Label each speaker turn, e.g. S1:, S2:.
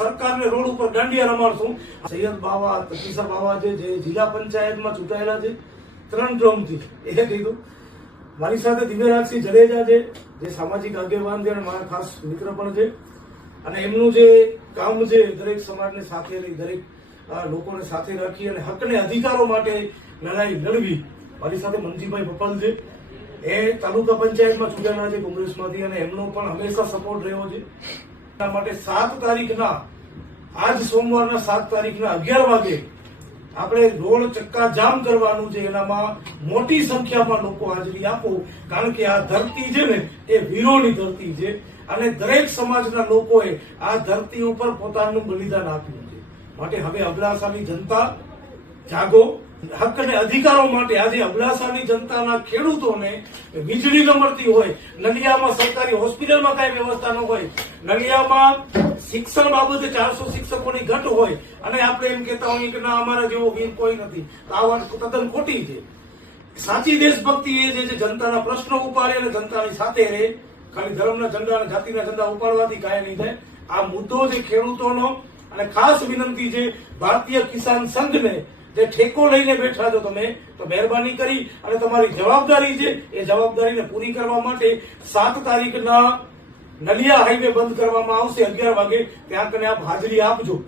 S1: સરકારને રોડ ઉપર દાંડિયા રમાડશું સૈયદ બાવા તકીસર બાવા છે જે જિલ્લા પંચાયતમાં ચૂંટાયેલા છે ત્રણ ડ્રમથી એ કીધું મારી સાથે દિવ્યરાજસિંહ જડેજા છે જે સામાજિક આગેવાન છે અને મારા ખાસ મિત્ર પણ છે અને એમનું જે કામ છે દરેક સમાજને સાથે લઈ દરેક લોકોને સાથે રાખી અને હકને અધિકારો માટે લડાઈ લડવી મારી સાથે મનજીભાઈ પપલ છે એ તાલુકા પંચાયતમાં ચૂંટાયેલા છે કોંગ્રેસમાંથી અને એમનો પણ હંમેશા સપોર્ટ રહ્યો છે માટે સાત તારીખના આજ સોમવારના સાત તારીખના અગિયાર વાગે આપણે રોડ ચક્કા જામ કરવાનું છે એનામાં મોટી સંખ્યામાં લોકો હાજરી આપો કારણ કે આ ધરતી છે ને એ વીરોની ધરતી છે અને દરેક સમાજના લોકોએ આ ધરતી ઉપર પોતાનું બલિદાન આપ્યું છે માટે હવે અબડાસાની જનતા જાગો હક અને અધિકારો માટે આજે અબડાસાની જનતાના ખેડૂતોને વીજળી ન મળતી હોય નલિયામાં સરકારી હોસ્પિટલમાં કાંઈ વ્યવસ્થા ન હોય નલિયામાં શિક્ષણ બાબતે ચારસો શિક્ષકોની ઘટ હોય અને આપણે એમ કહેતા હોઈએ કે ના અમારા જેવો વીર કોઈ નથી તો આ વાત તદ્દન ખોટી છે સાચી દેશભક્તિ એ છે જે જનતાના પ્રશ્નો ઉપાડે અને જનતાની સાથે રહે ખાલી ધર્મના ઝંડા અને જાતિના ઝંડા ઉપાડવાથી કાંઈ નહીં થાય આ મુદ્દો જે ખેડૂતોનો અને ખાસ વિનંતી છે ભારતીય કિસાન સંઘને જે ઠેકો લઈને બેઠા છો તમે તો મહેરબાની કરી અને તમારી જવાબદારી છે એ જવાબદારીને પૂરી કરવા માટે સાત તારીખના નલિયા હાઈવે બંધ કરવામાં આવશે અગિયાર વાગે ત્યાં કને આપ હાજરી આપજો